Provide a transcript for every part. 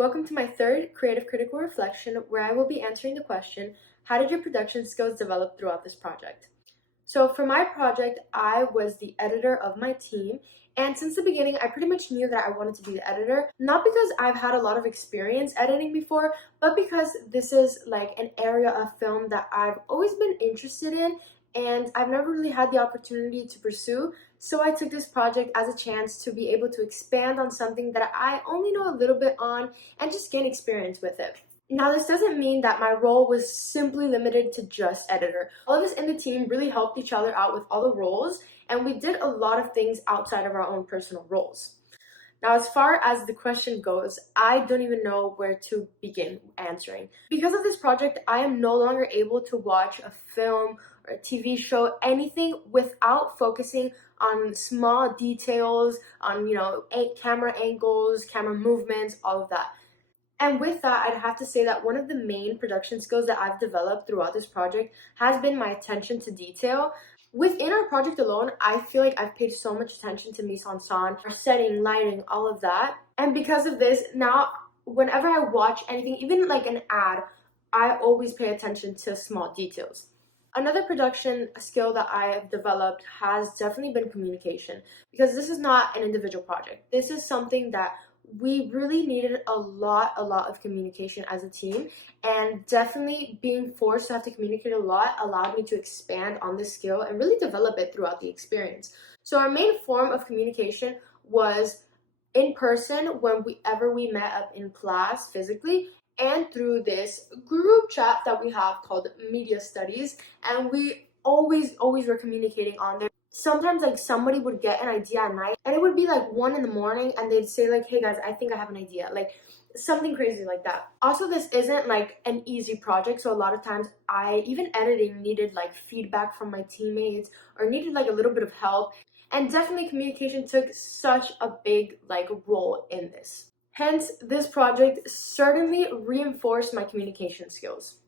Welcome to my third Creative Critical Reflection, where I will be answering the question, how did your production skills develop throughout this project? So for my project, I was the editor of my team, and since the beginning, I pretty much knew that I wanted to be the editor, not because I've had a lot of experience editing before, but because this is like an area of film that I've always been interested in, and I've never really had the opportunity to pursue. So I took this project as a chance to be able to expand on something that I only know a little bit on and just gain experience with it. Now, this doesn't mean that my role was simply limited to just editor. All of us in the team really helped each other out with all the roles, and we did a lot of things outside of our own personal roles. Now, as far as the question goes, I don't even know where to begin answering. Because of this project, I am no longer able to watch a film or a TV show, anything without focusing on small details, on, camera angles, camera movements, all of that. And with that, I'd have to say that one of the main production skills that I've developed throughout this project has been my attention to detail. Within our project alone, I feel like I've paid so much attention to mise-en-scène, our setting, lighting, all of that. And because of this, now whenever I watch anything, even like an ad, I always pay attention to small details. Another production skill that I have developed has definitely been communication, because this is not an individual project. This is something that we really needed a lot of communication as a team, and definitely being forced to have to communicate a lot allowed me to expand on this skill and really develop it throughout the experience. So our main form of communication was in person whenever we met up in class physically, and through this group chat that we have called Media Studies, and we always were communicating on there. Sometimes like somebody would get an idea at night and it would be like 1 a.m. and they'd say like, hey guys, I think I have an idea, like something crazy like that. Also, this isn't like an easy project, so a lot of times even editing needed like feedback from my teammates or needed like a little bit of help, and definitely communication took such a big like role in this. Hence, this project certainly reinforced my communication skills.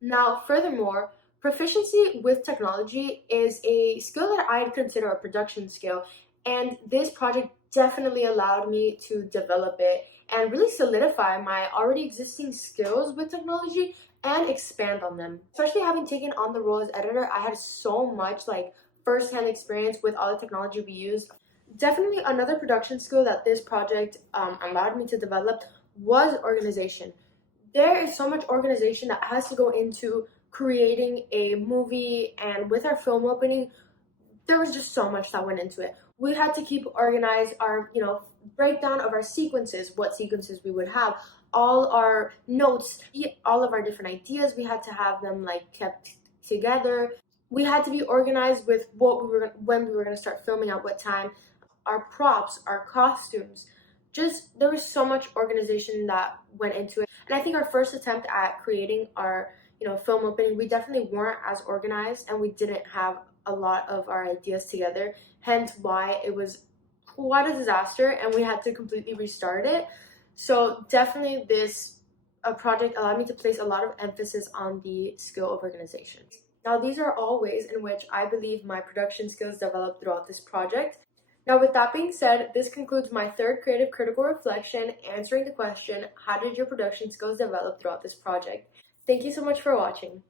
Now, furthermore, proficiency with technology is a skill that I'd consider a production skill, and this project definitely allowed me to develop it and really solidify my already existing skills with technology and expand on them. Especially having taken on the role as editor, I had so much like first-hand experience with all the technology we used. Definitely another production skill that this project allowed me to develop was organization. There is so much organization that has to go into creating a movie, and with our film opening, there was just so much that went into it. We had to keep organized our, breakdown of our sequences, what sequences we would have, all our notes, all of our different ideas, we had to have them like kept together. We had to be organized with when we were going to start filming at what time, our props, our costumes. Just there was so much organization that went into it. And I think our first attempt at creating our film opening, we definitely weren't as organized and we didn't have a lot of our ideas together, hence why it was quite a disaster and we had to completely restart it. So definitely this project allowed me to place a lot of emphasis on the skill of organization. Now, these are all ways in which I believe my production skills developed throughout this project. Now, with that being said, this concludes my third creative critical reflection, answering the question, how did your production skills develop throughout this project? Thank you so much for watching.